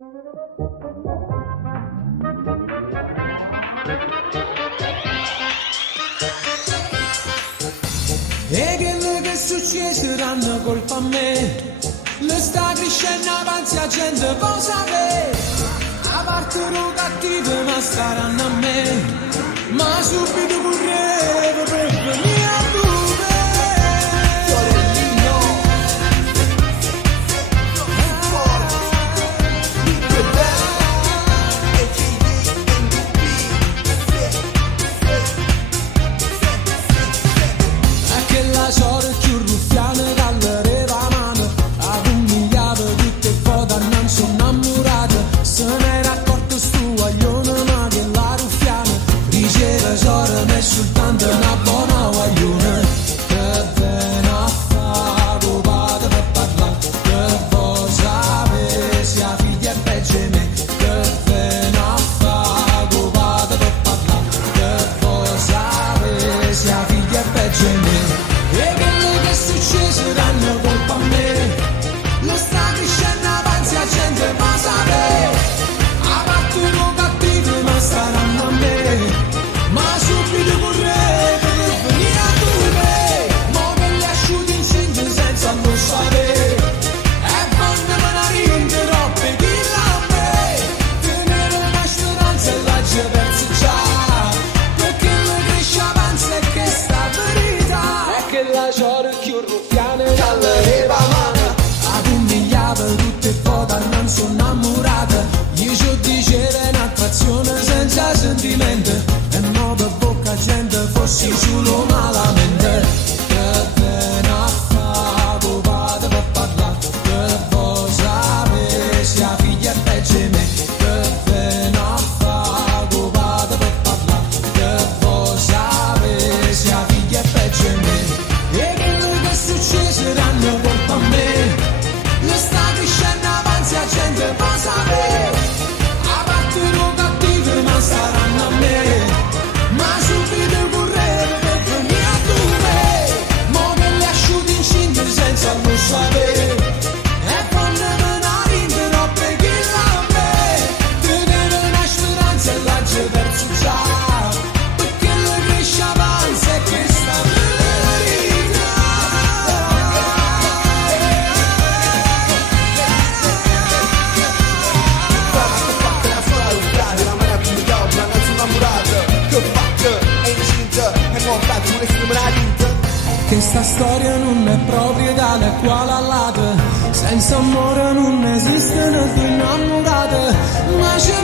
E quello che succederanno colpa a me, le sta crescendo avanti a gente può sapere, a parte lo cattivo ma staranno a me, ma subito correvo per venire a dove. Sorte più ruffiane dall'ere la mano, ad umiliato tutte e volte non sono innamorate, se ne era accorto stu guaglione ma che la ruffiana riceve solo me soltanto una buona guaglione, che viene a fare copata per parlare, che vuoi sapere se la figlia è peggio di me, che viene a fare copata per parlare, che vuoi sapere se la figlia è peggio di me. E quello che succederanno colpa a me, lo sta crescendo avanti a gente ma sapere, a parte lo cattivo ma staranno a me, ma subito vorrei per venire a dove, mo che li asciuti in cinta senza lo sapere, e quando me la rinderò per dirla a me, tenere una speranza e la già persa già, perché lo cresce avanti e che sta verità. Che la sorte più ruffiane dall'era mano, ad umiliato tutte e volte non sono innamorate, io ci dicere un'attrazione senza sentimento, e mo per bocca gente fossi solo malamente, che viene a fare copata per parlare, che vuoi sapere se la figlia è peggio di me, che viene a fare copata per parlare, che vuoi sapere se la figlia è peggio di me. E quello che succederanno colpa a me, lo sta crescendo avanti a gente ma sapere, a parte lo cattivo ma saranno a me, ma subito correre per venire a dove, mo che li asciuti incinta senza lo sapere, e quando me la rinderò per dirla a me, tenere una speranza e la già perso già, perché lo cresce avanti e che sta verità. Che sta storia non è proprio tale quale all'altra, senza amore non esistono due innamorate, ma c'è